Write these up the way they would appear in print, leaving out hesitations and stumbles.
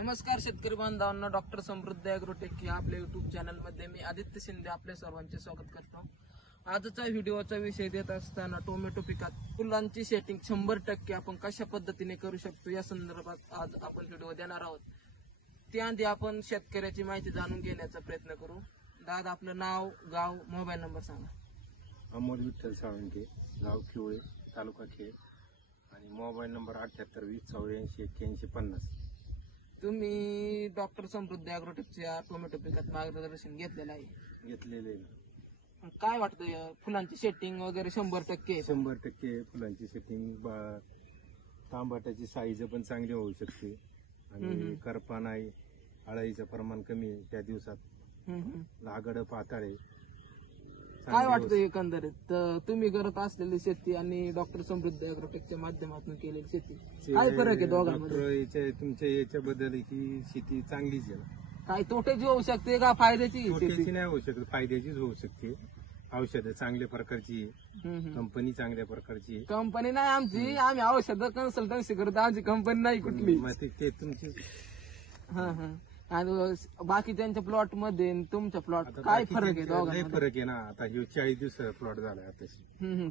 नमस्कार शेतकरी बांधवांनो, डॉक्टर समृद्ध ॲग्रोटेक या आपल्या युट्यूब चॅनलमध्ये मी आदित्य शिंदे आपल्या सर्वांचे स्वागत करतो। आजचा व्हिडिओचा विषय देत असताना टोमॅटो पिकात फुलांची सेटिंग 100% आपण कशा पद्धतीने करू शकतो या संदर्भात आज आपण व्हिडिओ देणार आहोत। त्याआधी आपण शेतकऱ्याची माहिती जाणून घेण्याचा प्रयत्न करू। दादा, आपलं नाव, गाव, मोबाईल नंबर सांगा। अमोल विठ्ठल साळुंके, गाव किवळे, तालुका खेड आणि मोबाईल नंबर 78 20 84 81 50। तुम्ही डॉक्टर समृद्ध ॲग्रोटेकच्या टोमॅटो पिकात मार्गदर्शन घेतलेलं आहे। घेतलेले काय वाटतं, फुलांची सेटिंग वगैरे 100%? 100% फुलांची सेटिंग, तांबाट्याची साईज पण चांगली होऊ शकते आणि करपा नाही, अळीचं प्रमाण कमी आहे त्या दिवसात, लागड पाताळ आहे। काय वाटतं एकंदरीत तुम्ही करत असलेली शेती आणि डॉक्टर समृद्ध ॲग्रोटेकच्या माध्यमातून केलेली शेती, काय फरक आहे दोघांमध्ये? तुमच्या याच्याबद्दल ही शेती चांगलीच आहे ना? काय तोट्याची होऊ शकते का फायद्याची? तोट्याची नाही होऊ शकत, फायद्याचीच होऊ शकते। औषधं चांगल्या प्रकारची आहे, कंपनी चांगल्या प्रकारची आहे। कंपनी नाही आमची, आम्ही औषध कन्सल्टन्सी करतो, आमची कंपनी नाही कुठली। मग ते तुमची आणि बाकी त्यांच्या प्लॉट मध्ये तुमच्या प्लॉट काय फरक आहे दोघांमध्ये? फरक आहे ना। आता हे 40 दिवसाचा प्लॉट झाला आता।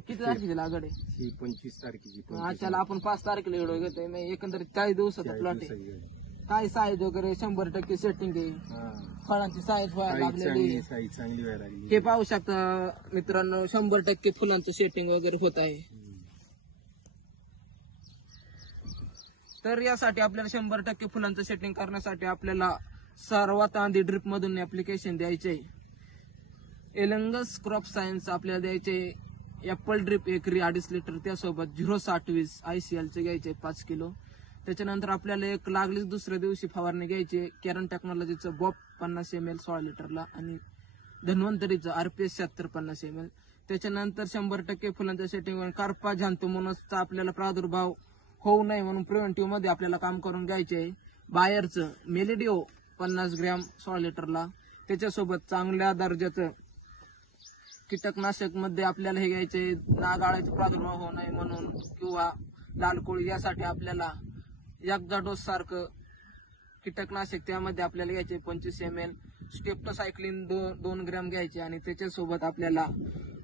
किती तारखेची लागड आहे? ही 25 तारखेची। अच्छा, आपण 5 तारखेला व्हिडिओ घेतोय, एकंदरीत 40 दिवसाचा प्लॉट आहे। काय साईज वगैरे 100% सेटिंग आहे, फळांची साईज व्हायला लागलेली, साईज चांगली व्हायला लागली। हे पाहू शकता मित्रांनो, 100% फुलांचं सेटिंग वगैरे होत आहे। तर यासाठी आपल्याला 100% फुलांचं सेटिंग करण्यासाठी आपल्याला सर्वात आधी ड्रिप मधून ऍप्लिकेशन द्यायचे। एलंगस क्रॉप सायन्स आपल्याला द्यायचे ऍपल ड्रिप एकरी 2.5 लिटर, त्यासोबत 0-60-20 ICL चे घ्यायचे 5 किलो। त्याच्यानंतर आपल्याला एक लागलीच दुसऱ्या दिवशी फवारणी घ्यायची केरन टेक्नॉलॉजीचं बॉप 50 ml 16 लिटरला आणि धन्वंतरीचं RPS 7650 ml। त्याच्यानंतर 100% फुलांचं सेटिंग, कार्पा झॅन्थोमोनसचा आपल्याला प्रादुर्भाव होऊ नये म्हणून प्रिव्हेंटिव्ह मध्ये आपल्याला काम करून घ्यायचे। बायरचं मेलिडिओ 50 ग्रॅम 16 लिटरला, त्याच्यासोबत चांगल्या दर्जाचं कीटकनाशक मध्ये आपल्याला हे घ्यायचे नाग अळीचा प्रादुर्भाव होऊ नये म्हणून, किंवा लाल कोळी यासाठी आपल्याला एक्झाडोस सारखं कीटकनाशक त्यामध्ये आपल्याला घ्यायचे 25 ml। स्टेप्टोसायक्लिन 2 ग्रॅम घ्यायचे आणि त्याच्यासोबत आपल्याला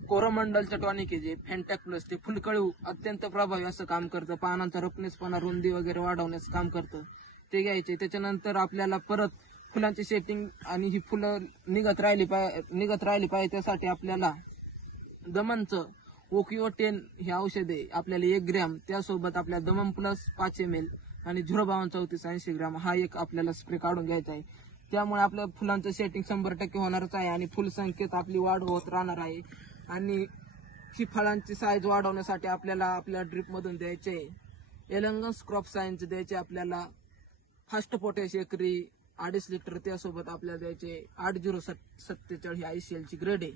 कोरोमंडलचं टॉनिक आहे जे फॅन्टॅक प्लस, ते फुलकळू अत्यंत प्रभावी असं काम करतं, पानांचा रपणेसपणा रुंदी वगैरे वाढवण्याचं काम करतं, ते घ्यायचे। त्याच्यानंतर आपल्याला परत फुलांची सेटिंग आणि ही फुलं निघत राहिली पाहिजे त्यासाठी आपल्याला दमनचं ओकिओ 10 हे औषध आहे आपल्याला 1 ग्रॅम, त्यासोबत आपल्या दमन प्लस 5 ml आणि 05234 80 ग्रॅम हा एक आपल्याला स्प्रे काढून घ्यायचा आहे। त्यामुळे आपल्या फुलांचं सेटिंग 100% होणारच आहे आणि फुलसंख्येत आपली वाढ होत राहणार आहे। आणि ही फळांची साईज वाढवण्यासाठी आपल्याला आपल्या ड्रिप मधून द्यायचे एलंगस क्रॉप सायन्स द्यायचे आपल्याला फर्स्ट पोटॅश एकरी 2.5 लिटर, त्यासोबत आपल्याला द्यायचे 8047 ICL ची ग्रेड आहे,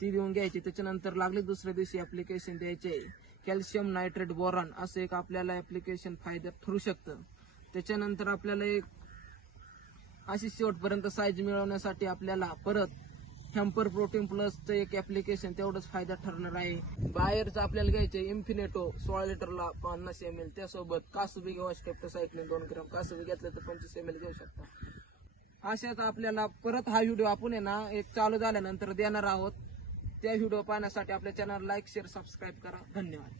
ती देऊन घ्यायची। त्याच्यानंतर लागले दुसऱ्या दिवशी ऍप्लिकेशन द्यायचे कॅल्शियम नायट्रेट बोरॉन, असं एक आपल्याला ऍप्लिकेशन फायद्यात ठरू शकतं। त्याच्यानंतर आपल्याला एक अशी शेवटपर्यंत साईज मिळवण्यासाठी आपल्याला परत हॅम्पर प्रोटीन प्लसचं एक ऍप्लिकेशन तेवढंच फायदा ठरणार आहे। बायरचं आपल्याला घ्यायचे इन्फिनेटो 16 लिटरला 50 ml, त्यासोबत कासुबी किंवा स्टेप्टोसायक्लिन 2 ग्रॅम, कासुबी घेतलं तर 25 ml घेऊ शकता। अशाच आपल्याला परत हा व्हिडिओ आपण आहे ना एक चालू झाल्यानंतर देणार आहोत। त्या व्हिडिओ पाहण्यासाठी आपल्या चॅनल लाईक, शेअर, सबस्क्राईब करा। धन्यवाद।